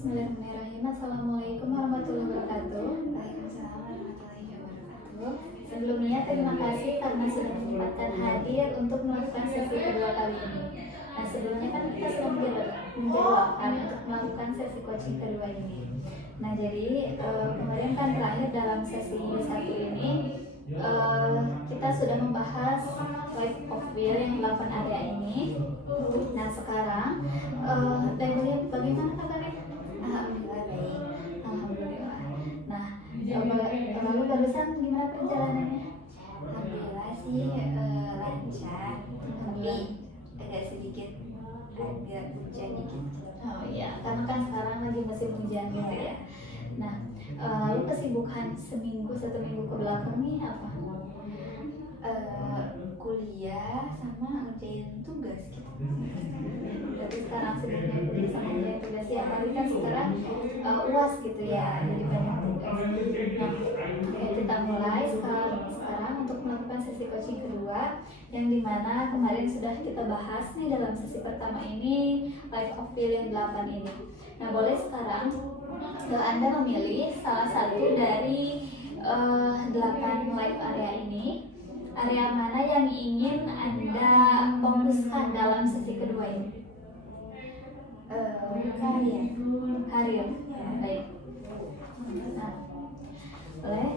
Bismillahirrahmanirrahim. Assalamualaikum warahmatullahi wabarakatuh. Waalaikumsalam warahmatullahi wabarakatuh. Sebelumnya terima kasih karena sudah menyempatkan hadir untuk melakukan sesi kedua kali ini. Nah, sebelumnya kan kita sudah menjadwalkan untuk melakukan sesi coaching kedua ini. Nah, jadi kemarin kan terakhir dalam sesi satu ini kita sudah membahas life of will yang 8 area ini. Nah, sekarang bagaimana kabarnya? Alhamdulillah baik. Alhamdulillah. Nah, lalu barusan gimana perjalanannya? Alhamdulillah sih lancar, tapi agak sedikit agak hujan dikit. Oh iya, karena kan sekarang lagi musim hujan gitu ya. Nah, lalu kesibukan satu minggu ke belakang nih apa? Kuliah sama ngerjain tugas gitu. Berarti sekarang sibuknya kuliah sama ngerjain tugas ya. Hari kan sekarang UAS gitu ya, jadi banyak tugas. Nah, oke, kita mulai sekarang untuk melakukan sesi coaching kedua, yang dimana kemarin sudah kita bahas nih dalam sesi pertama ini life of will yang 8 ini. Nah, boleh sekarang Anda memilih salah satu dari 8 life area ini. Area mana yang ingin Anda fokuskan dalam sesi kedua ini? Karir. Ya, baik. Nah, boleh.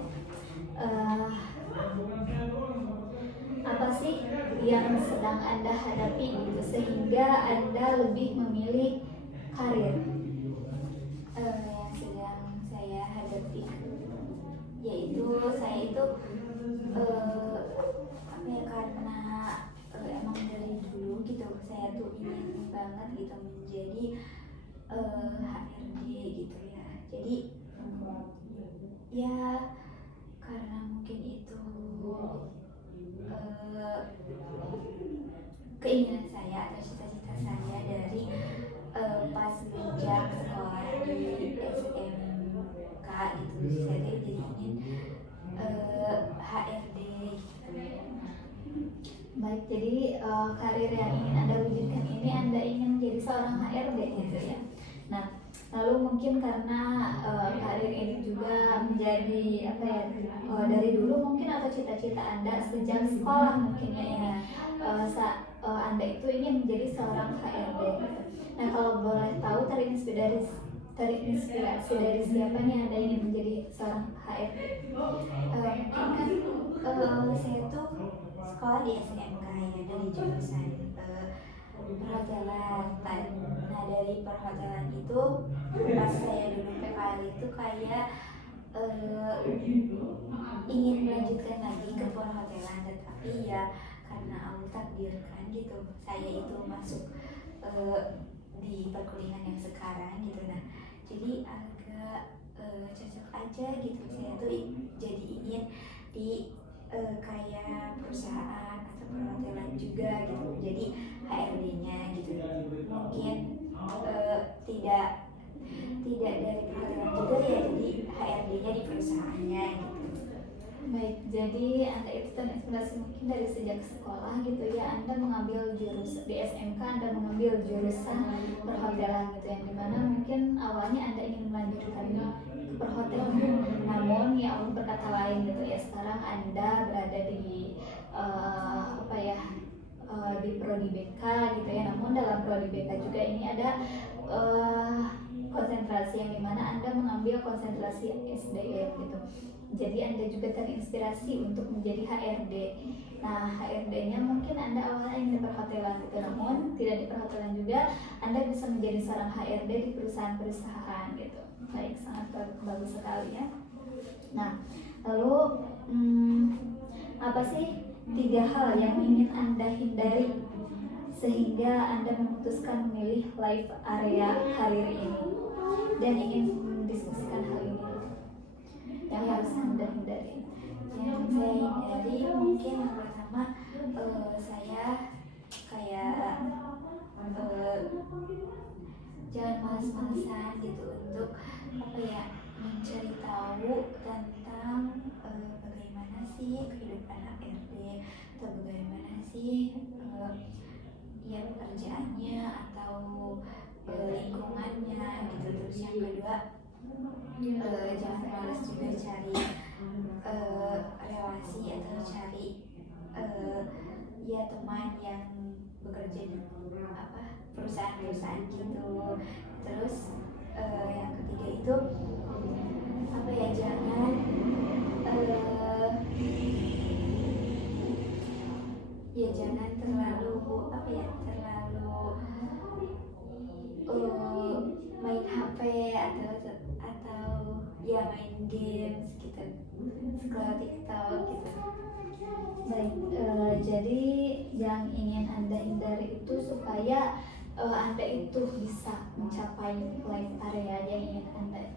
Apa sih yang sedang Anda hadapi gitu sehingga Anda lebih memilih karir? Yang sedang saya hadapi yaitu saya itu karena emang dari dulu gitu saya tuh ingin banget gitu menjadi HRD gitu ya. Jadi ya karena mungkin itu keinginan saya atau cita-cita saya dari pas sejak sekolah di SMK gitu, saya jadi ingin HRD gitu. Baik, jadi karir yang ingin Anda wujudkan ini Anda ingin menjadi seorang HRD gitu ya. Nah, lalu mungkin karena karir ini juga menjadi apa ya, dari dulu mungkin atau cita-cita Anda sejak sekolah mungkin ya ini Anda itu ingin menjadi seorang HRD gitu. Nah, kalau boleh tahu terinspirasi dari siapa nih Anda ingin menjadi seorang HRD? Mungkin kan saya tuh sekolah di SMK ya, dari jurusan perhotelan. Nah, dari perhotelan itu pas saya dulu PKL itu kayak ingin melanjutkan lagi ke perhotelan, tetapi ya karena Allah takdirkan gitu saya itu masuk di perkuliahan yang sekarang gitu. Nah, jadi agak cocok aja gitu, saya tuh jadi ingin di kayak perusahaan atau perhotelan juga gitu, jadi HRD-nya gitu. Mungkin tidak dari perhotelan juga ya, jadi HRD-nya di perusahaannya gitu. Baik, jadi Anda itu terinspirasi mungkin dari sejak sekolah gitu ya. Anda mengambil jurusan di SMK, Anda mengambil jurusan perhotelan gitu, yang dimana mungkin awalnya Anda ingin melanjutkan ke perhotelan, namun ya Allah berkata lain gitu ya. Sekarang Anda berada di di prodi BK gitu ya. Namun dalam prodi BK juga ini ada konsentrasi yang dimana Anda mengambil konsentrasi SDM gitu. Jadi Anda juga terinspirasi untuk menjadi HRD. Nah, HRD-nya mungkin Anda awalnya ingin di perhotelan gitu, namun tidak di perhotelan juga, Anda bisa menjadi seorang HRD di perusahaan-perusahaan gitu. Baik, sangat bagus sekali ya. Nah, lalu apa sih 3 hal yang ingin Anda hindari sehingga Anda memutuskan memilih life area karir ini dan ingin mendiskusikan hal ini yang harus Anda hindari? Yang saya hindari mungkin yang pertama saya kayak jangan malas-malasan gitu untuk mencari tahu tentang bagaimana sih kehidupan HRD atau bagaimana sih ya pekerjaannya atau lingkungannya gitu. Terus yang kedua, jangan malas juga cari relasi atau cari ya teman yang bekerja di perusahaan-perusahaan gitu. Terus yang ketiga itu apa ya, jangan ya jangan terlalu main HP atau ya main games gitu, scroll TikTok gitu. Baik, jadi yang ingin Anda hindari itu supaya Anda itu bisa mencapai life area yang ingin Anda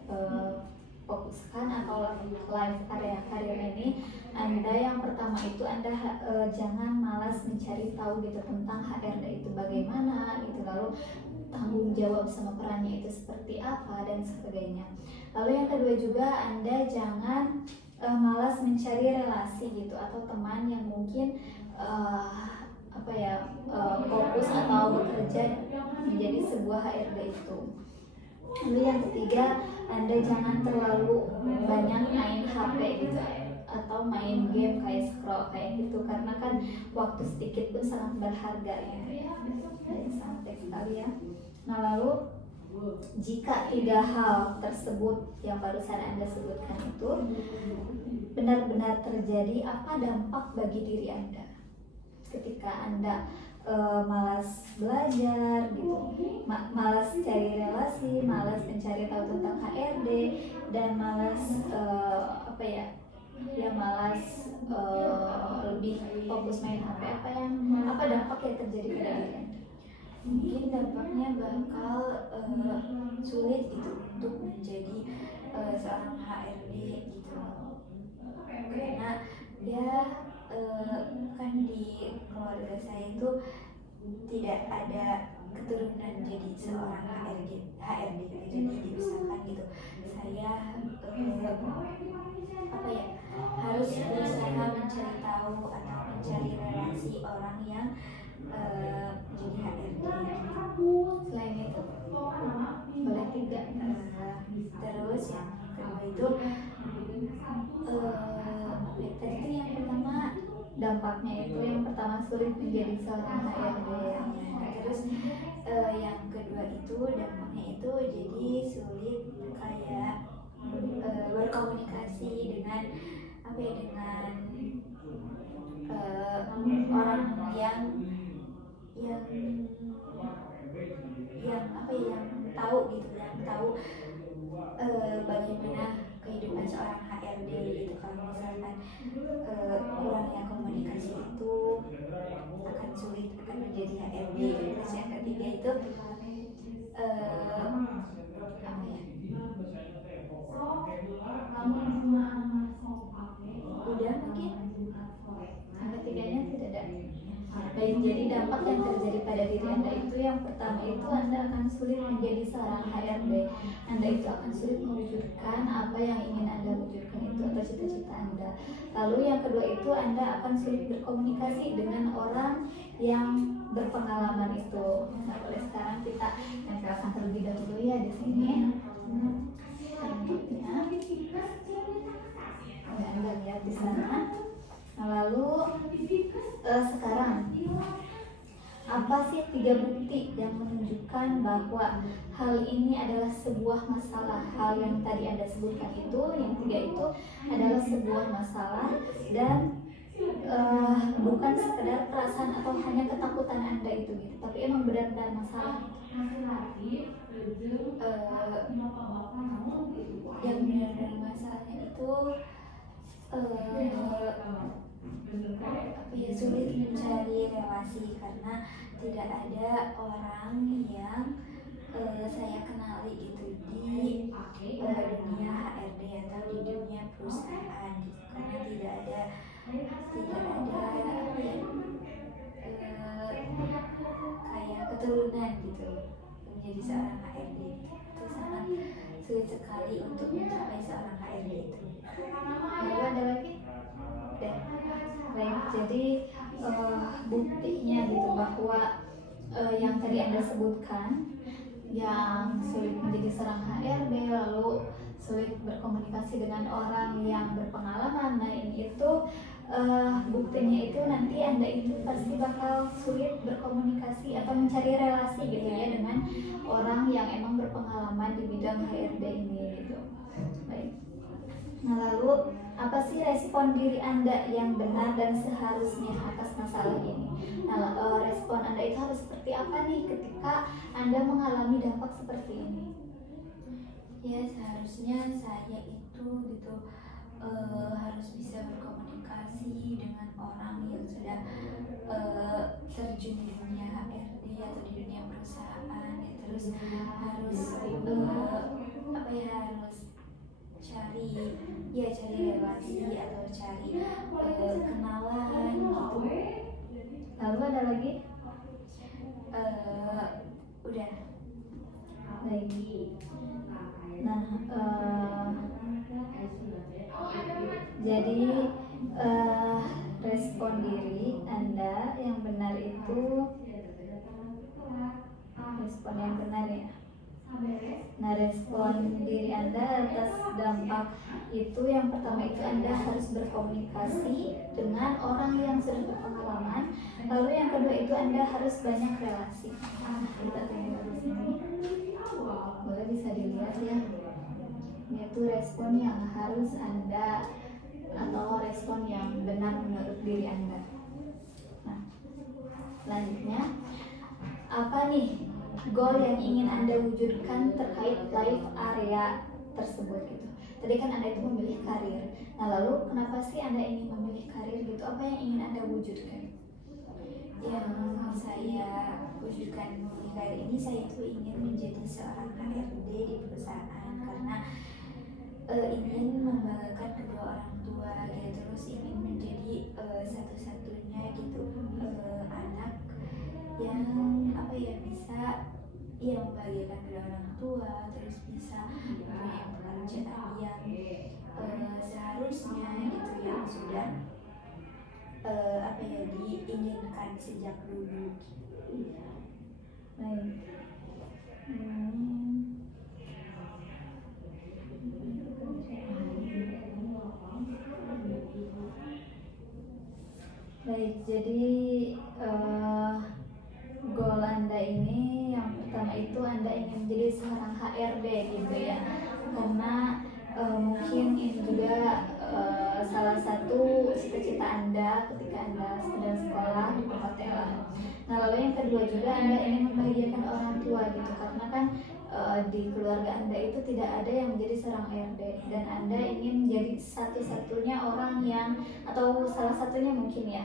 fokuskan atau life area karir ini. Anda yang pertama itu Anda jangan malas mencari tahu gitu tentang HRD itu bagaimana gitu, lalu tanggung jawab sama perannya itu seperti apa dan sebagainya. Lalu yang kedua juga Anda jangan malas mencari relasi gitu atau teman yang mungkin fokus atau bekerja menjadi sebuah HRD itu. Lalu yang ketiga, Anda jangan terlalu banyak main HP gitu atau main game kayak scroll kayak gitu, karena kan waktu sedikit pun sangat berharga gitu ya. Santai sekali ya. Nah, lalu jika tiga hal tersebut yang barusan Anda sebutkan itu benar-benar terjadi, apa dampak bagi diri Anda ketika Anda malas belajar gitu, malas cari relasi, malas mencari tahu tentang HRD, dan malas malas lebih fokus main HP, apa dampak yang terjadi pada diri Anda? Mungkin dampaknya bakal sulit gitu untuk menjadi seorang HRD gitu, karena dia kan di keluarga saya itu tidak ada keturunan jadi seorang HRD gitu. Jadi diusahakan gitu saya harus berusaha mencari tahu atau mencari relasi orang yang jadi HRD. Selain itu boleh tidak? Terus yang kedua itu tadi itu yang pertama Dampaknya itu yang pertama sulit menjadi seorang HRD. Terus yang kedua itu dampaknya itu jadi sulit kayak berkomunikasi dengan orang yang tahu gitu, yang tahu bagaimana kehidupan seorang HRD gitu. Kalau misalkan kurangnya komunikasi itu akan sulit akan menjadi HRD. Terus yang ketiga itu udah mungkin Yang ketiganya tidak ada. Baik, jadi dampak yang terjadi pada diri Anda itu yang pertama itu Anda akan sulit menjadi seorang HRD. Anda itu akan sulit mewujudkan apa yang ingin Anda wujudkan itu atau cita-cita Anda. Lalu yang kedua itu Anda akan sulit berkomunikasi dengan orang yang berpengalaman itu. Nah, boleh sekarang kita nempelkan terlebih dahulu ya di sini. Anda lihat di sana. Nah, lalu sekarang apa sih 3 bukti yang menunjukkan bahwa hal ini adalah sebuah masalah? Hal yang tadi Anda sebutkan itu, yang 3 itu adalah sebuah masalah dan bukan sekedar perasaan atau hanya ketakutan Anda itu gitu, tapi emang benar-benar masalah. Yang benar-benar masalahnya itu sulit mencari relasi karena tidak ada orang yang saya kenali gitu di dunia HRD atau di dunia perusahaan gitu. Karena tidak ada kayak keturunan gitu menjadi seorang HRD. Itu sangat sulit sekali untuk mencapai seorang HRD itu. Lalu ada lagi? Baik, jadi buktinya gitu bahwa yang tadi Anda sebutkan yang sulit menjadi menjadi seorang HRD lalu sulit berkomunikasi dengan orang yang berpengalaman. Nah ini itu buktinya itu nanti Anda itu pasti bakal sulit berkomunikasi atau mencari relasi gitu ya dengan orang yang emang berpengalaman di bidang HRD ini gitu. Baik. Nah lalu apa sih respon diri Anda yang benar dan seharusnya atas masalah ini? Nah respon Anda itu harus seperti apa nih ketika Anda mengalami dampak seperti ini? Ya seharusnya saya itu gitu harus bisa berkomunikasi dengan orang yang sudah terjun di dunia HRD atau di dunia perusahaan ya, terus harus apa ya, harus cari relasi atau cari kenalan gitu. Lalu ada lagi? Udah. Lagi. Nah, jadi respon diri Anda yang benar itu respon yang benar ya. Nah, respon diri Anda atas dampak itu yang pertama itu Anda harus berkomunikasi dengan orang yang sudah berpengalaman. Lalu yang kedua itu Anda harus banyak relasi. Kita tengok di sini. Boleh bisa dilihat ya. Yaitu respon yang harus Anda atau respon yang benar menurut diri Anda. Nah, selanjutnya apa nih goal yang ingin Anda wujudkan terkait life area tersebut gitu. Tadi kan Anda itu memilih karir. Nah lalu kenapa sih Anda ingin memilih karir gitu? Apa yang ingin Anda wujudkan? Yang saya wujudkan di karir ini, saya itu ingin menjadi seorang HRD di perusahaan karena ingin membanggakan kedua orang tua gitu, terus ingin menjadi satu-satunya gitu anak yang apa ya bisa ya membahagiakan kedua orang tua, terus bisa mempunyai pekerjaan yang seharusnya gitu, yang sudah apa ya diinginkan sejak dulu. Baik. Baik, jadi goal Anda ini yang pertama itu Anda ingin menjadi seorang HRD gitu ya, karena mungkin ini juga salah satu cita-cita Anda ketika Anda sedang sekolah di perhotelan. Nah lalu yang kedua juga Anda ingin membahagiakan orang tua gitu, karena kan di keluarga Anda itu tidak ada yang menjadi seorang HRD dan Anda ingin menjadi satu-satunya orang yang atau salah satunya mungkin ya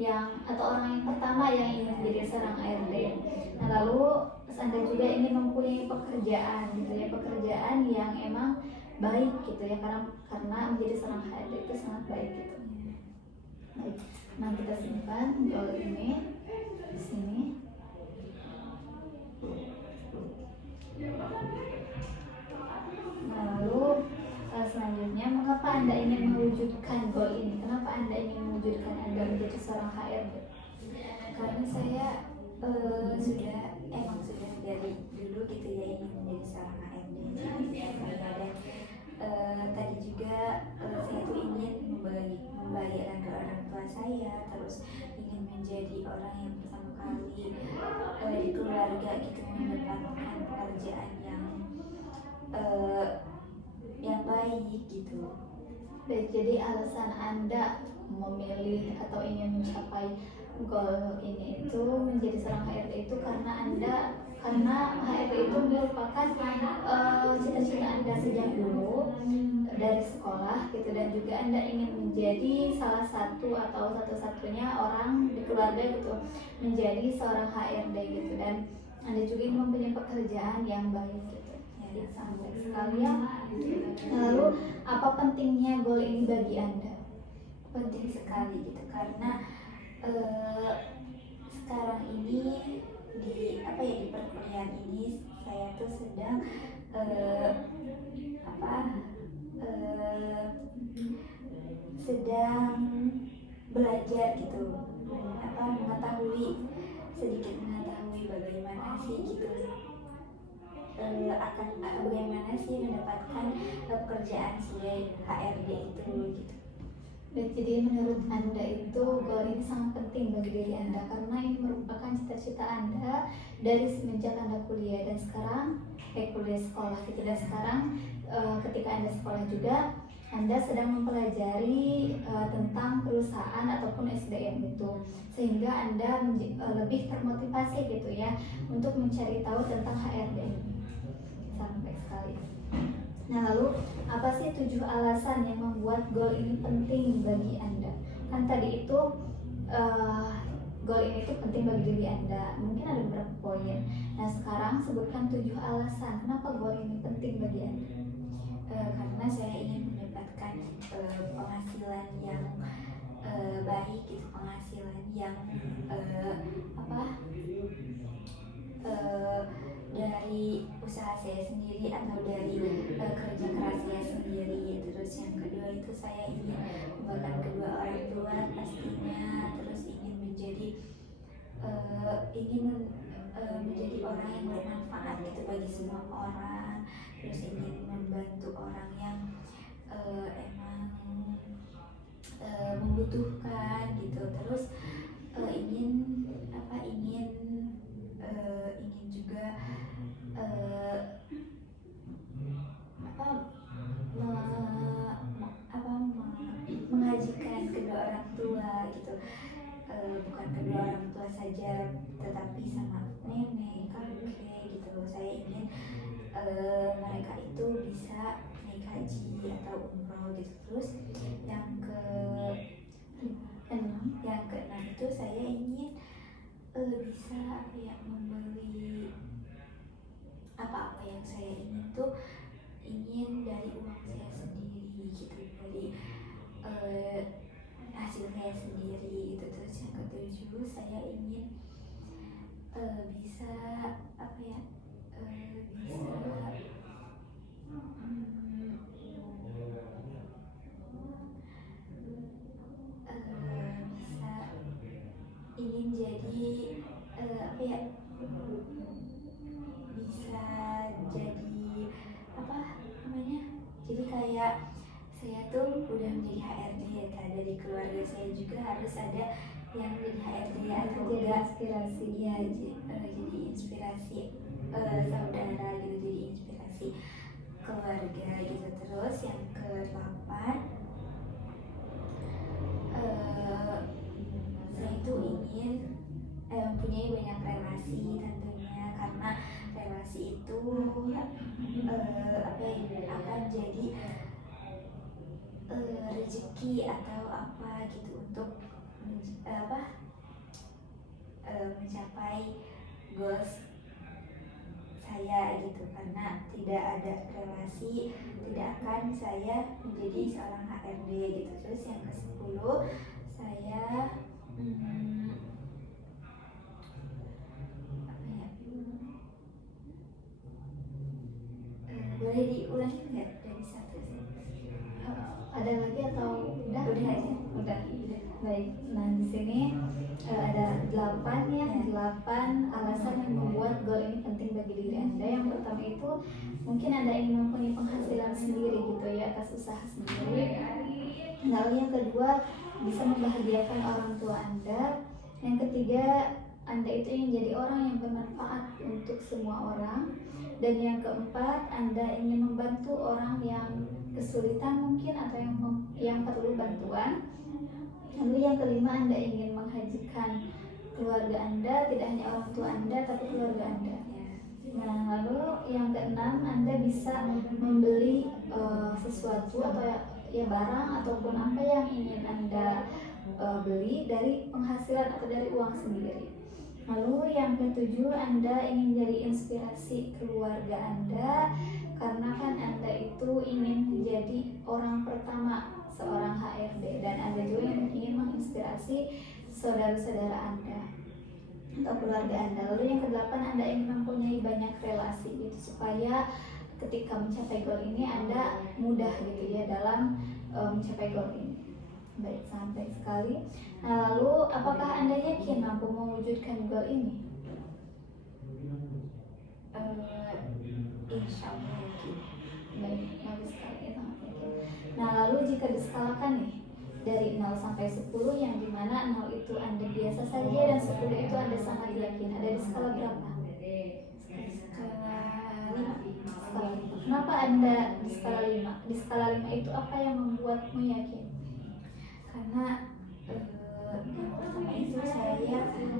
yang atau orang yang pertama yang ingin menjadi seorang HRD. Nah lalu Anda juga ingin mempunyai pekerjaan gitu ya, pekerjaan yang emang baik gitu ya, karena menjadi seorang HRD itu sangat baik gitu. Baik, nah kita simpan goal ini di sini. Lalu selanjutnya, mengapa Anda ingin mewujudkan goal ini? Kenapa Anda ingin mewujudkan Anda menjadi seorang HRD? Karena saya sudah dari dulu gitu ya ingin menjadi seorang HRD dan tadi juga saya tuh ingin membahagiakan ke orang tua saya, terus ingin menjadi orang yang pertama kali di keluarga gitu mendapatkan pekerjaan yang baik gitu. Baik, jadi alasan Anda memilih atau ingin mencapai goal ini itu menjadi seorang HRD itu karena HRD itu merupakan cita-cita Anda sejak dulu dari sekolah gitu, dan juga Anda ingin menjadi salah satu atau satu-satunya orang di keluarga gitu menjadi seorang HRD gitu, dan Anda juga ingin mempunyai pekerjaan yang baik gitu. Jadi sampai sekali ya. Lalu apa pentingnya goal ini bagi Anda? Penting sekali gitu karena sekarang ini di perkuliahan ini saya tuh sedang sedang belajar gitu, sedikit mengetahui bagaimana sih gitu akan bagaimana sih mendapatkan pekerjaan sebagai HRD itu gitu. Baik, jadi menurut Anda itu goal ini sangat penting bagi diri Anda karena ini merupakan cita-cita Anda dari semenjak Anda kuliah dan sekarang kuliah sekolah gitu. Dan sekarang ketika Anda sekolah juga Anda sedang mempelajari tentang perusahaan ataupun SDM itu, sehingga Anda lebih termotivasi gitu ya untuk mencari tahu tentang HRD ini. Sampai sekali. Nah, lalu apa sih 7 alasan yang membuat goal ini penting bagi Anda? Kan tadi itu goal ini tuh penting bagi diri Anda. Mungkin ada beberapa poin. Nah, sekarang sebutkan 7 alasan kenapa goal ini penting bagi Anda. Karena saya ingin mendapatkan penghasilan yang baik gitu, penghasilan yang dari usaha saya sendiri atau dari kerja keras saya sendiri. Terus yang kedua itu saya ingin membanggakan kedua orang tua pastinya. Terus ingin menjadi menjadi orang yang bermanfaat gitu bagi semua orang. Terus ingin membantu orang yang emang membutuhkan gitu. Terus ingin juga mengajikan kedua orang tua gitu, bukan kedua orang tua saja tetapi sama nenek, kakek gitu. Saya ingin mereka itu bisa naik haji atau umroh gitu. Terus yang keenam itu saya ingin bisa membeli apa-apa yang saya ingin tuh, ingin dari uang saya sendiri gitu, dari hasil saya sendiri gitu. Terus yang ketujuh saya ingin bisa ingin jadi bisa jadi jadi kayak saya tuh udah menjadi HRD ya, dari keluarga saya juga harus ada yang menjadi HRD atau jadi enggak inspirasi ya, jadi inspirasi saudara gitu, jadi inspirasi keluarga gitu. Terus yang ke-8 saya itu ingin mempunyai banyak relasi tentunya, karena relasi itu akan jadi rezeki atau apa gitu untuk mencapai goals saya gitu. Karena tidak ada relasi tidak akan saya menjadi seorang HRD gitu. Terus yang ke-10 saya boleh diulangi nggak dari 1? Ada lagi atau udah? Udah aja. Udah. Baik. Nah, di sini ada 8 ya, 8 alasan yang membuat goal ini penting bagi diri Anda. Yang pertama itu mungkin Anda ingin mempunyai penghasilan sendiri gitu ya, atas usaha sendiri. Lalu yang kedua, bisa membahagiakan orang tua Anda. Yang ketiga, Anda itu ingin jadi orang yang bermanfaat untuk semua orang. Dan yang keempat, Anda ingin membantu orang yang kesulitan mungkin atau yang perlu bantuan. Lalu yang kelima, Anda ingin menghajikan keluarga Anda, tidak hanya orang tua Anda tapi keluarga Anda. Nah, lalu yang keenam, Anda bisa membeli sesuatu atau ya barang ataupun apa yang ingin Anda beli dari penghasilan atau dari uang sendiri. Lalu yang ketujuh, Anda ingin jadi inspirasi keluarga Anda, karena kan Anda itu ingin menjadi orang pertama seorang HRD, dan Anda juga ingin menginspirasi saudara-saudara Anda atau keluarga Anda. Lalu yang kedelapan, Anda ingin mempunyai banyak relasi gitu, supaya ketika mencapai goal ini Anda mudah gitu ya dalam mencapai goal ini. Baik, sampai sekali. Nah, lalu apakah Anda yakin mampu mewujudkan goal ini? Insya Allah yakin. Baik, bagus sekali, sangat yakin. Nah, lalu jika diskalakan nih dari 0 sampai 10 yang dimana 0 itu Anda biasa saja dan 10 itu Anda sangat yakin, ada di skala berapa? Skala 5. Skala 5. Kenapa Anda di skala 5? Di skala 5 itu apa yang membuatmu yakin? Karena yang pertama itu saya yakin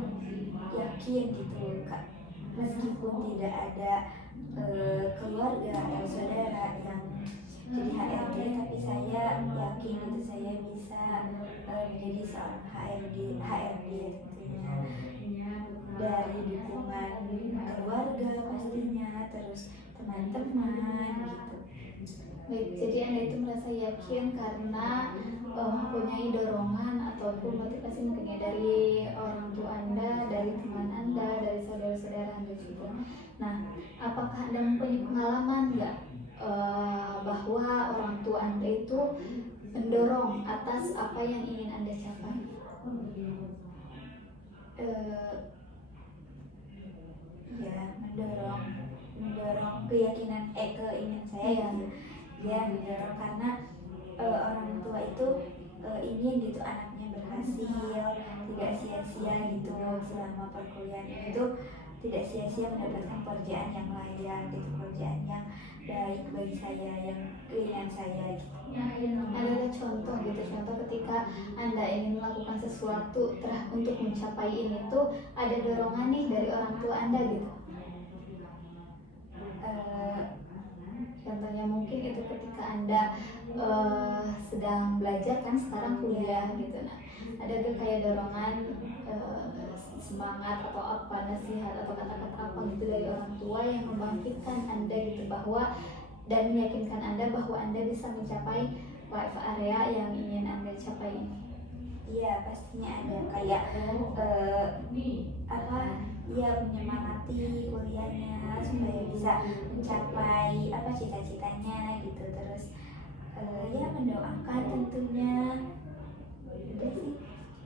gitu Kak, meskipun tidak ada keluarga atau saudara yang jadi HRD, tapi saya yakin itu saya bisa menjadi seorang HRD tentunya dari dukungan keluarga pastinya, terus teman-teman gitu. Baik, jadi Anda itu merasa yakin karena mempunyai dorongan ataupun motivasi mungkin ya dari orang tua Anda, dari teman Anda, dari saudara-saudara Anda juga. Nah, apakah Anda mempunyai pengalaman nggak bahwa orang tua Anda itu mendorong atas apa yang ingin Anda capai? Ya, mendorong keyakinan keinginan saya Iya. Ya mendorong karena orang tua itu ingin gitu anaknya berhasil, tidak sia-sia gitu selama perkuliahan itu, tidak sia-sia mendapatkan pekerjaan yang layak gitu, pekerjaan yang baik bagi saya, yang keinginan saya gitu. Ada contoh gitu, contoh ketika Anda ingin melakukan sesuatu untuk mencapai ini tuh ada dorongan nih dari orang tua Anda gitu. Contohnya mungkin itu ketika Anda sedang belajar kan sekarang kuliah gitu. Nah, ada gak kayak dorongan semangat atau apa, nasihat atau kata-kata apa gitu dari orang tua yang membangkitkan Anda gitu bahwa dan meyakinkan Anda bahwa Anda bisa mencapai WF area yang ingin Anda capai ini? Iya, pastinya ada kayak ya menyemangati kuliahnya supaya bisa mencapai cita-citanya gitu, terus ya mendoakan tentunya. Udah sih.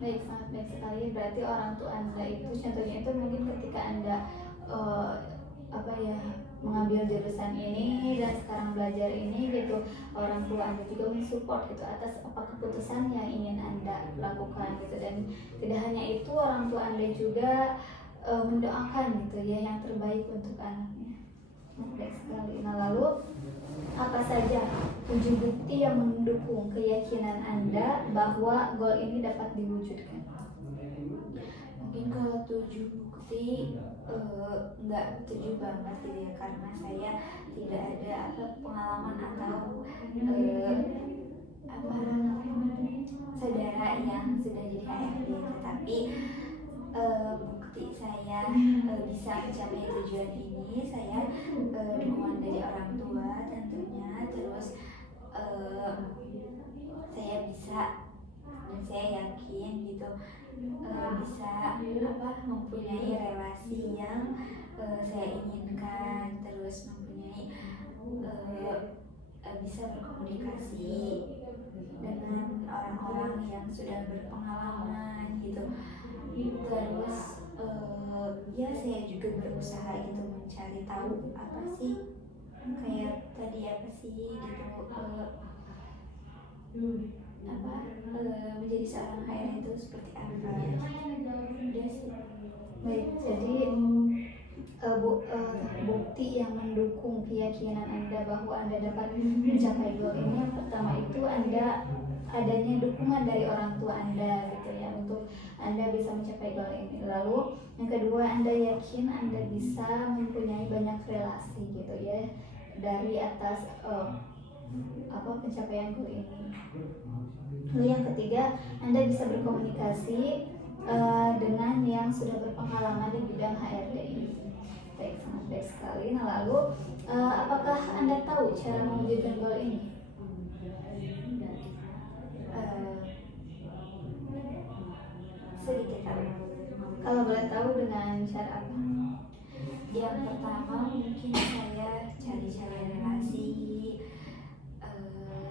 Baik, sangat baik sekali. Berarti orang tua Anda itu contohnya itu mungkin ketika Anda mengambil jurusan ini dan sekarang belajar ini gitu, orang tua Anda juga mensupport gitu atas apa keputusan yang ingin Anda lakukan gitu, dan tidak hanya itu orang tua Anda juga mendoakan gitu ya yang terbaik untuk anaknya. Baik sekali. Nah, lalu apa saja 7 bukti yang mendukung keyakinan Anda bahwa goal ini dapat diwujudkan? Mungkin kalau 7 bukti nggak 7 banget gitu ya, karena saya tidak ada pengalaman atau saudara yang sudah jadi HRD, tetapi bukti saya bisa mencapai tujuan ini, saya dukungan dari orang tua tentunya, terus saya bisa dan saya yakin gitu bisa mempunyai relasi yang saya inginkan, terus mempunyai bisa berkomunikasi dengan orang-orang yang sudah berpengalaman gitu, terus ya saya juga berusaha gitu mencari tahu apa sih kayak tadi apa sih gitu menjadi seorang HRD itu seperti apa. Udah sih. Baik, jadi bukti yang mendukung keyakinan Anda bahwa Anda dapat mencapai goal ini, yang pertama itu adanya dukungan dari orang tua Anda gitu ya untuk Anda bisa mencapai goal ini. Lalu yang kedua, Anda yakin Anda bisa mempunyai banyak relasi gitu ya dari atas pencapaian goal ini. Lalu yang ketiga, Anda bisa berkomunikasi dengan yang sudah berpengalaman di bidang HRD ini. Baik, sangat baik sekali. Nah, lalu apakah Anda tahu cara mewujudkan goal ini? Sedikit tahu. Kalau boleh tahu dengan cara apa? Yang pertama mungkin saya cari-cari relasi,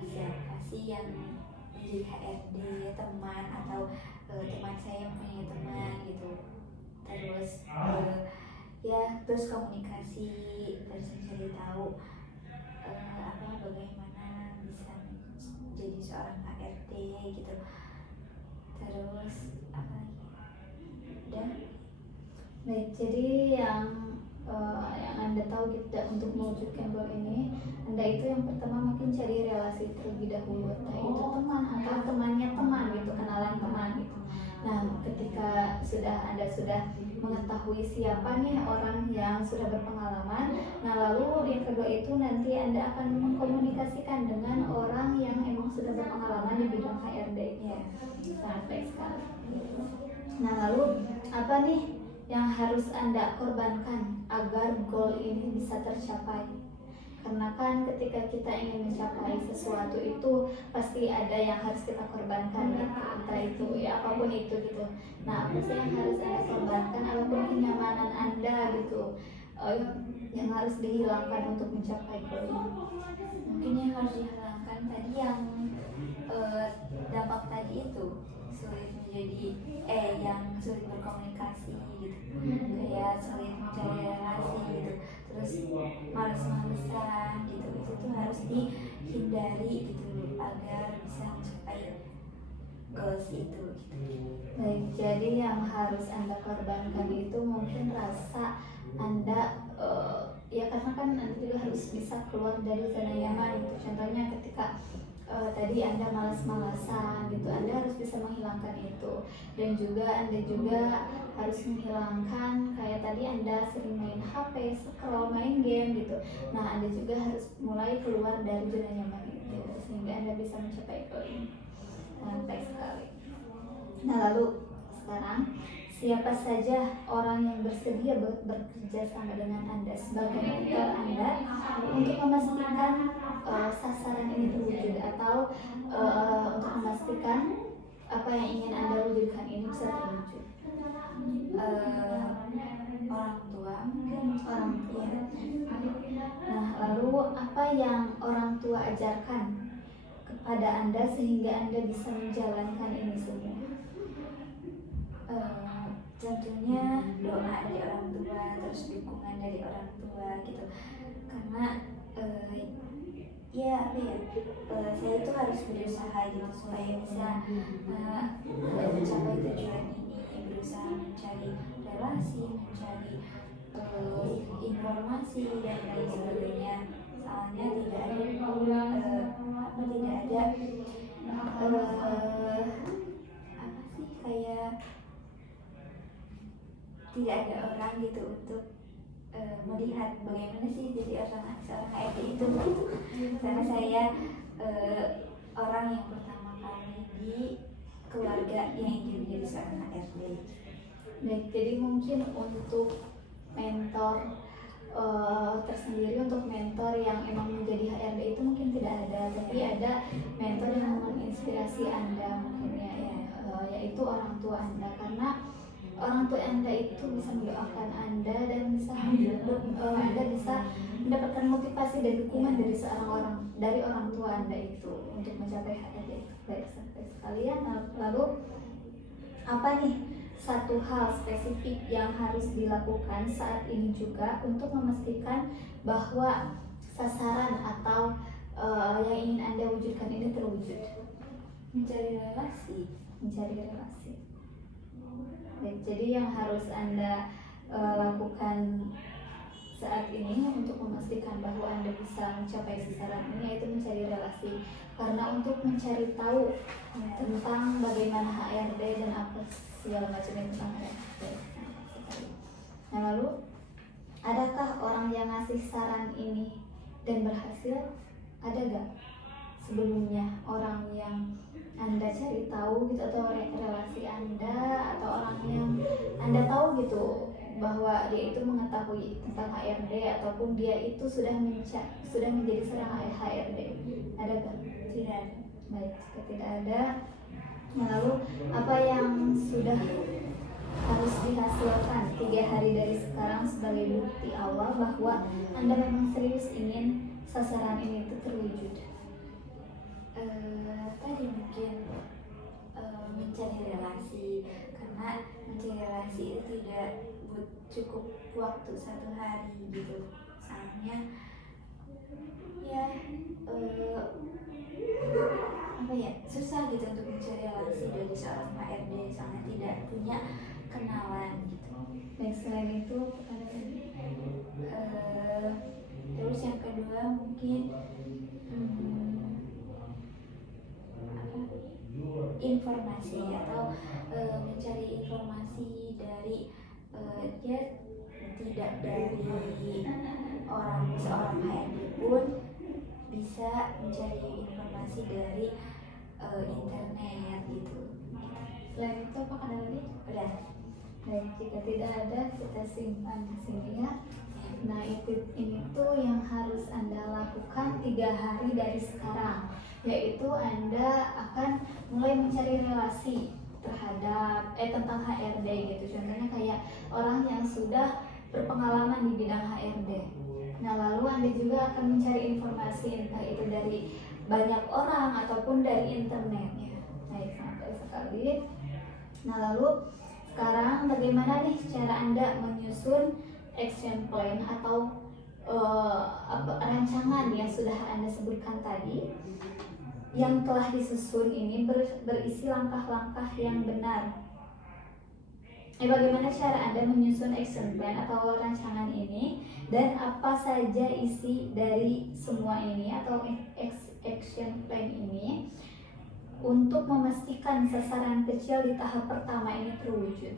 siapa sih yang menjadi HRD, teman atau teman saya yang punya teman gitu. Terus ya terus komunikasi, terus mencari tahu bagaimana bisa jadi seorang HRD gitu. Terus apa lagi? Udah. Baik, jadi yang Anda tahu gitu untuk mewujudkan goal ini, Anda itu yang pertama mungkin cari relasi terlebih dahulu, entah itu teman atau temannya teman gitu, kenalan teman gitu. Nah, ketika Anda sudah mengetahui siapa nih orang yang sudah berpengalaman, nah lalu yang kedua itu nanti Anda akan mengkomunikasikan dengan orang yang emang sudah berpengalaman di bidang HRD. Ya, sangat baik sekali. Nah, lalu apa nih yang harus Anda korbankan agar goal ini bisa tercapai? Karena kan ketika kita ingin mencapai sesuatu itu pasti ada yang harus kita korbankan gitu. Entah itu ya apapun itu gitu. Nah, apa sih yang harus Anda korbankan ataupun kenyamanan Anda gitu, yang harus dihilangkan untuk mencapai goal ini? Mungkin yang harus dihilangkan tadi yang dampak tadi itu sulit yang sulit berkomunikasi gitu, kayak sulit mencari relasi gitu, terus males-malesan gitu, itu tuh harus dihindari gitu agar bisa mencapai goals itu gitu. Baik, jadi yang harus Anda korbankan itu mungkin rasa Anda ya karena kan Anda juga harus bisa keluar dari zona nyaman gitu. Contohnya ketika tadi Anda malas-malasan gitu, Anda harus bisa menghilangkan itu. Dan juga Anda juga harus menghilangkan kayak tadi Anda sering main HP, scroll, main game gitu. Nah, Anda juga harus mulai keluar dari zona nyaman itu sehingga Anda bisa mencapai goal ini. Santai sekali. Nah, lalu sekarang siapa saja orang yang bersedia bekerja sama dengan Anda sebagai mentor Anda untuk memastikan sasaran ini terwujud atau untuk memastikan apa yang ingin Anda wujudkan ini bisa terwujud? Orang tua mungkin. Orang tua. Nah, lalu apa yang orang tua ajarkan kepada Anda sehingga Anda bisa menjalankan ini semua? Tentunya doa dari orang tua, terus dukungan dari orang tua gitu, karena saya itu harus berusaha gitu supaya bisa mencapai tujuan ini, berusaha mencari relasi, mencari informasi dan lain sebagainya. Soalnya tidak ada tidak ada orang gitu untuk melihat bagaimana sih jadi seorang HRD itu gitu. Karena saya orang yang pertama kali di keluarga yang ingin menjadi seorang HRD. Baik, jadi mungkin untuk mentor tersendiri, untuk mentor yang emang menjadi HRD itu mungkin tidak ada, tapi ada mentor yang menginspirasi Anda mungkin yaitu orang tua Anda, karena orang tua Anda itu bisa mendoakan Anda dan bisa Anda bisa mendapatkan motivasi dan dukungan dari orang tua Anda itu untuk mencapai HRD. Baik, sampai sekalian. Lalu apa nih satu hal spesifik yang harus dilakukan saat ini juga untuk memastikan bahwa sasaran atau yang ingin Anda wujudkan ini terwujud? Mencari relasi. Baik, jadi yang harus Anda lakukan saat ini untuk memastikan bahwa Anda bisa mencapai sasaran ini yaitu mencari relasi, karena untuk mencari tahu tentang bagaimana HRD dan apa segala macamnya tentang HRD. Nah, lalu adakah orang yang ngasih saran ini dan berhasil? Ada gak sebelumnya orang yang Anda cari tahu gitu, atau relasi Anda atau orang yang Anda tahu gitu bahwa dia itu mengetahui tentang HRD ataupun dia itu sudah menjadi seorang HRD? Ada gak? Tidak. Baik, jika tidak ada, nah, lalu apa yang sudah harus dihasilkan 3 hari dari sekarang sebagai bukti awal bahwa Anda memang serius ingin sasaran ini itu terwujud? Tadi mungkin mencari relasi, karena mencari relasi itu tidak tersebut cukup waktu 1 hari gitu. Soalnya ya apa ya, susah gitu untuk mencari relasi dari seorang HRD soalnya tidak punya kenalan gitu. Dan selain itu ada tadi Terus yang kedua mungkin apa, informasi atau mencari informasi dari dia tidak dari seorang HRD pun bisa mencari informasi dari internet gitu. selain itu apa ada lagi? Udah. Baik, jika tidak ada kita simpan di sini ya. Nah ini tuh yang harus Anda lakukan 3 hari dari sekarang, yaitu Anda akan mulai mencari relasi terhadap tentang HRD gitu. Contohnya kayak orang yang sudah berpengalaman di bidang HRD. Nah lalu Anda juga akan mencari informasi entah itu dari banyak orang ataupun dari internetnya. Baik, sampai sekali. Nah lalu sekarang bagaimana nih cara Anda menyusun action plan atau rancangan yang sudah Anda sebutkan tadi, yang telah disusun ini berisi langkah-langkah yang benar. Bagaimana cara Anda menyusun action plan atau rancangan ini, dan apa saja isi dari semua ini atau action plan ini untuk memastikan sasaran kecil di tahap pertama ini terwujud.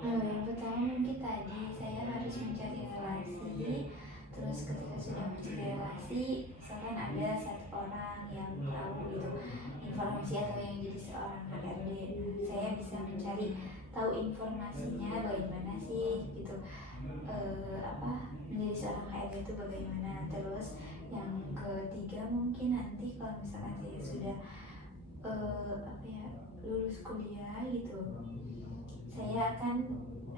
Yang pertama mungkin tadi saya harus mencari relasi. Terus ketika sudah mencari relasi, misalkan ada 1 orang yang tahu gitu informasi atau yang jadi seorang HRD, saya bisa mencari tahu informasinya bagaimana sih gitu, menjadi seorang HRD itu bagaimana. Terus yang ketiga mungkin nanti kalau misalkan saya sudah lulus kuliah gitu, saya akan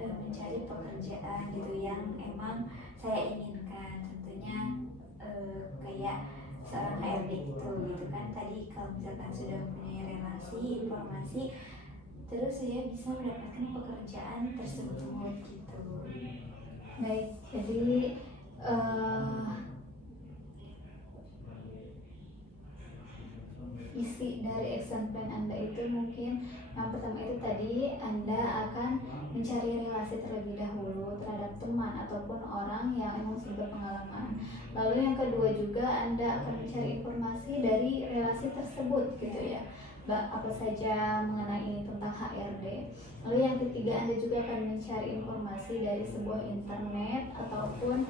mencari pekerjaan gitu yang emang saya inginkan. Tentunya kayak seorang HRD gitu kan. Tadi kalau misalkan sudah punya relasi, informasi, terus saya bisa mendapatkan pekerjaan tersebut gitu. Baik, jadi isi dari action plan Anda itu mungkin yang pertama itu tadi Anda akan mencari relasi terlebih dahulu terhadap teman ataupun orang yang emang sudah berpengalaman. Lalu yang kedua juga Anda akan mencari informasi dari relasi tersebut gitu ya, apa saja mengenai tentang HRD. Lalu yang ketiga Anda juga akan mencari informasi dari sebuah internet ataupun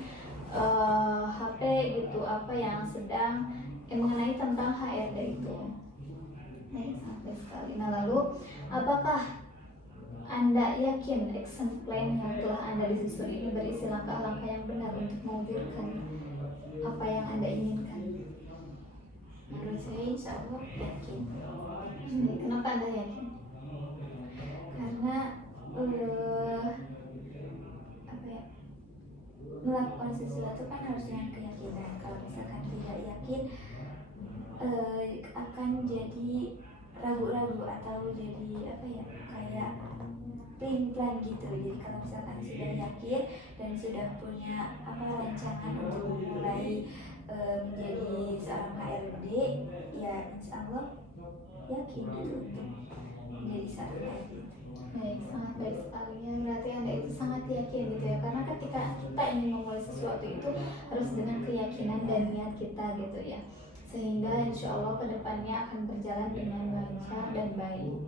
HP gitu, apa yang sedang mengenai tentang HRD itu. Sampai sekali. Nah lalu apakah Anda yakin action plan yang telah Anda disusun ini berisi langkah-langkah yang benar untuk mewujudkan apa yang Anda inginkan? Menurut saya insya Allah yakin. Kenapa Anda yakin? Karena melakukan sesuatu kan harus dengan keyakinan. Kalau misalkan tidak yakin, akan jadi ragu-ragu atau jadi kayak plan gitu. Jadi kalau misalkan sudah yakin dan sudah punya rancangan untuk memulai menjadi seorang HRD, ya insya Allah yakin gitu untuk menjadi seorang HRD. Baik, sangat baik sekali ya. Berarti Anda itu sangat yakin gitu ya. Karena ketika kita ingin memulai sesuatu itu harus dengan keyakinan dan niat kita gitu ya. Sehingga insya Allah kedepannya akan berjalan dengan lancar dan baik.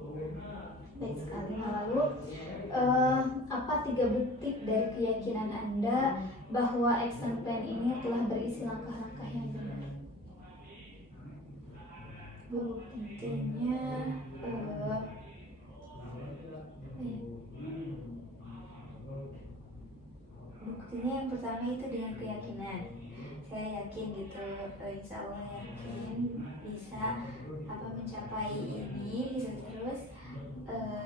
Baik sekali. Nah, lalu apa 3 bukti dari keyakinan Anda bahwa action plan ini telah berisi langkah-langkah yang benar? Buktinya yang pertama itu dengan keyakinan. Saya yakin gitu, insya Allah yakin bisa mencapai ini gitu. Terus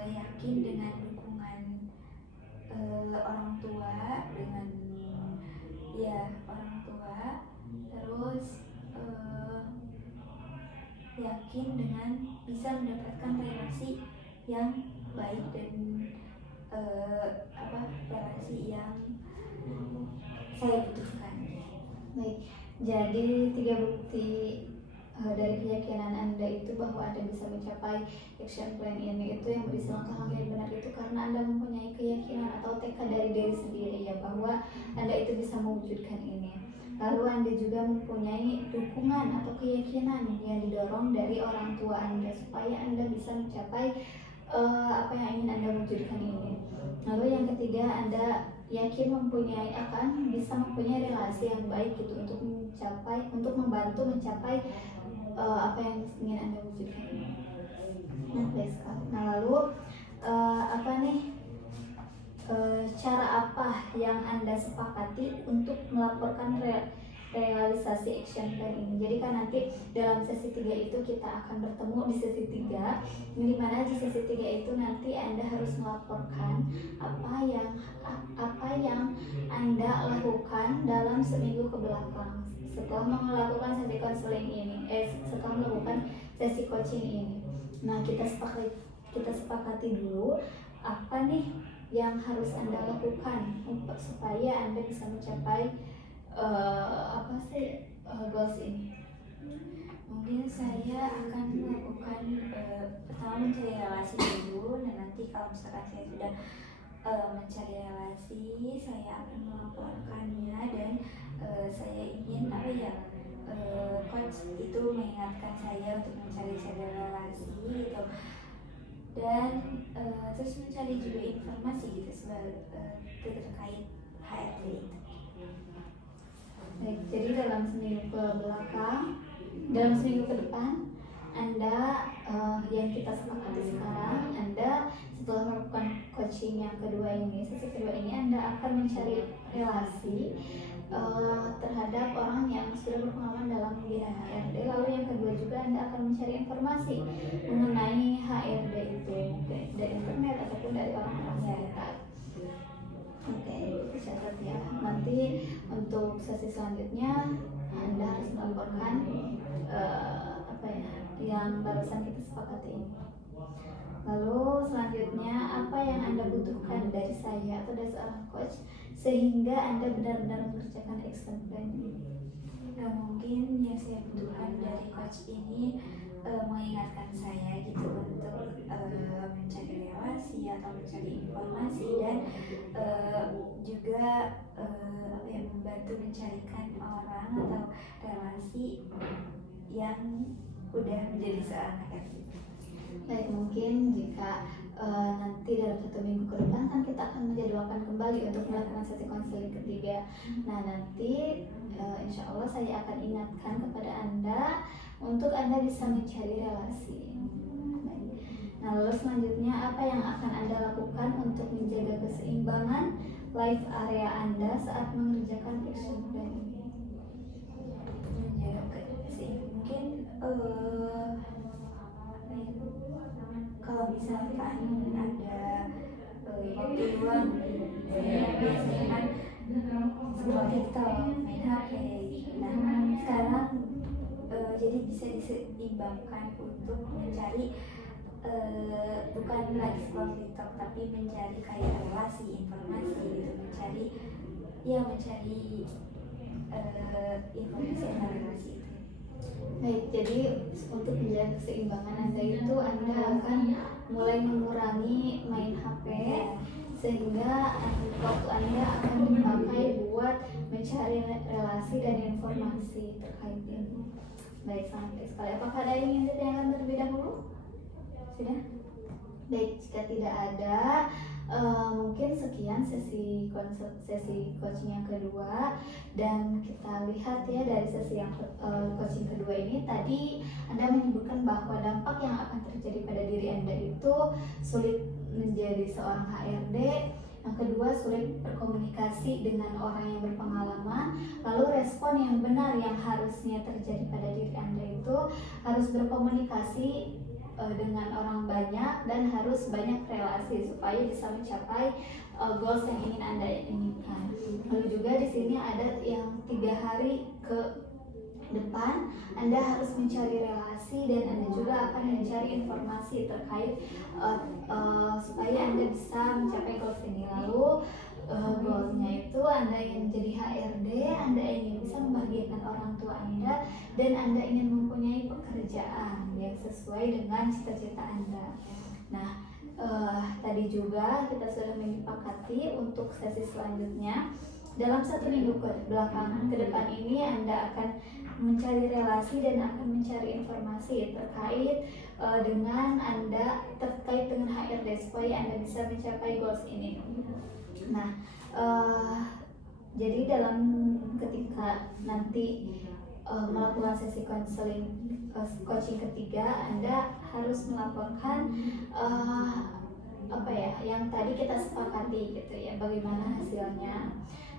yakin dengan dukungan orang tua, dengan orang tua. Terus yakin dengan bisa mendapatkan relasi yang baik dan relasi yang saya butuhkan. Baik, jadi 3 bukti dari keyakinan Anda itu bahwa Anda bisa mencapai action plan ini itu yang berisi langkah-langkah yang benar itu karena Anda mempunyai keyakinan atau tekad dari diri sendiri ya bahwa Anda itu bisa mewujudkan ini. Lalu Anda juga mempunyai dukungan atau keyakinan yang didorong dari orang tua Anda supaya Anda bisa mencapai apa yang ingin Anda wujudkan ini. Lalu yang ketiga, Anda yakin akan bisa mempunyai relasi yang baik gitu untuk membantu mencapai apa yang ingin Anda wujudkan ini. Nah, baik sekali. Nah, lalu cara apa yang Anda sepakati untuk melaporkan realisasi action plan ini? Jadi kan nanti dalam sesi 3 itu kita akan bertemu di sesi 3, di mana di sesi 3 itu nanti Anda harus melaporkan apa yang Anda lakukan dalam seminggu ke belakang setelah melakukan sesi konseling ini, setelah melakukan sesi coaching ini. Nah, kita sepakati dulu apa nih yang harus Anda lakukan supaya Anda bisa mencapai goals ini. Mungkin saya akan melakukan pertama mencari relasi dulu, dan nanti kalau misalkan saya sudah mencari relasi, saya akan melaporkannya, dan saya ingin coach itu mengingatkan saya untuk mencari relasi gitu, dan terus mencari juga informasi gitu terkait HRD itu. Baik, jadi dalam seminggu ke depan Anda yang kita sepakati sekarang, Anda setelah melakukan coaching yang kedua ini, sesi kedua ini, Anda akan mencari relasi terhadap orang yang sudah berpengalaman dalam bidang HRD. Lalu yang kedua juga Anda akan mencari informasi mengenai HRD itu dari internet ataupun dari orang-orang sekitar. Oke, catat ya. Nanti untuk sesi selanjutnya Anda harus melaporkan yang barusan kita sepakati ini. Lalu selanjutnya, apa yang Anda butuhkan dari saya atau dari seorang coach sehingga Anda benar-benar mengerjakan action plan ini? Nah, mungkin yang saya butuhkan dari coach ini mengingatkan saya gitu untuk mencari relasi atau mencari informasi, dan juga membantu mencarikan orang atau relasi yang udah menjadi seorang HRD. Baik, mungkin jika nanti dalam 1 minggu ke depan kan kita akan menjadwalkan kembali untuk melakukan sesi konseling ketiga. Nah, nanti insya Allah saya akan ingatkan kepada Anda untuk Anda bisa mencari relasi. Baik. Nah, lalu selanjutnya apa yang akan Anda lakukan untuk menjaga keseimbangan life area Anda saat mengerjakan action plan ini? Mungkin kalau misalkan ada waktu luang, saya biasanya kan scroll TikTok, main HP. Nah, sekarang jadi bisa diseimbangkan untuk mencari bukan lagi scroll TikTok, tapi mencari kayak relasi, informasi gitu, mencari informasi tentang relasi itu. Baik, jadi untuk menjaga keseimbangan Anda itu Anda akan mulai mengurangi main HP sehingga waktu Anda akan dipakai buat mencari relasi dan informasi terkait ini. Baik, sangat baik sekali. Apakah ada yang ingin ditanyakan terlebih dahulu? Sudah? Baik, jika tidak ada, mungkin sekian sesi coaching yang kedua, dan kita lihat ya dari sesi yang coaching kedua ini tadi Anda menyebutkan bahwa dampak yang akan terjadi pada diri Anda itu sulit menjadi seorang HRD, yang kedua sulit berkomunikasi dengan orang yang berpengalaman, lalu respon yang benar yang harusnya terjadi pada diri Anda itu harus berkomunikasi dengan orang banyak dan harus banyak relasi supaya bisa mencapai goals yang ingin Anda inginkan. Lalu juga di sini ada yang 3 hari ke depan Anda harus mencari relasi dan Anda juga akan mencari informasi terkait supaya Anda bisa mencapai goals ini. Lalu goalsnya itu Anda ingin menjadi HRD, Anda ingin bisa membahagiakan orang tua Anda, dan Anda ingin mempunyai pekerjaan yang sesuai dengan cita-cita Anda. Nah, tadi juga kita sudah menyepakati untuk sesi selanjutnya. Dalam 1 minggu ke depan ini Anda akan mencari relasi dan akan mencari informasi terkait dengan Anda terkait dengan HRD supaya Anda bisa mencapai goals ini. Nah, jadi dalam ketika nanti melakukan sesi konseling coaching ketiga, Anda harus melaporkan yang tadi kita sepakati gitu ya, bagaimana hasilnya.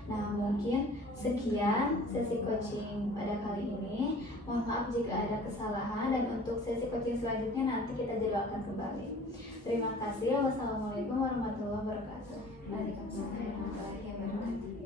Nah, mungkin sekian sesi coaching pada kali ini. Mohon maaf jika ada kesalahan, dan untuk sesi coaching selanjutnya nanti kita jadwalkan kembali. Terima kasih. Wassalamualaikum warahmatullahi wabarakatuh. Waalaikumsalam warahmatullahi wabarakatuh.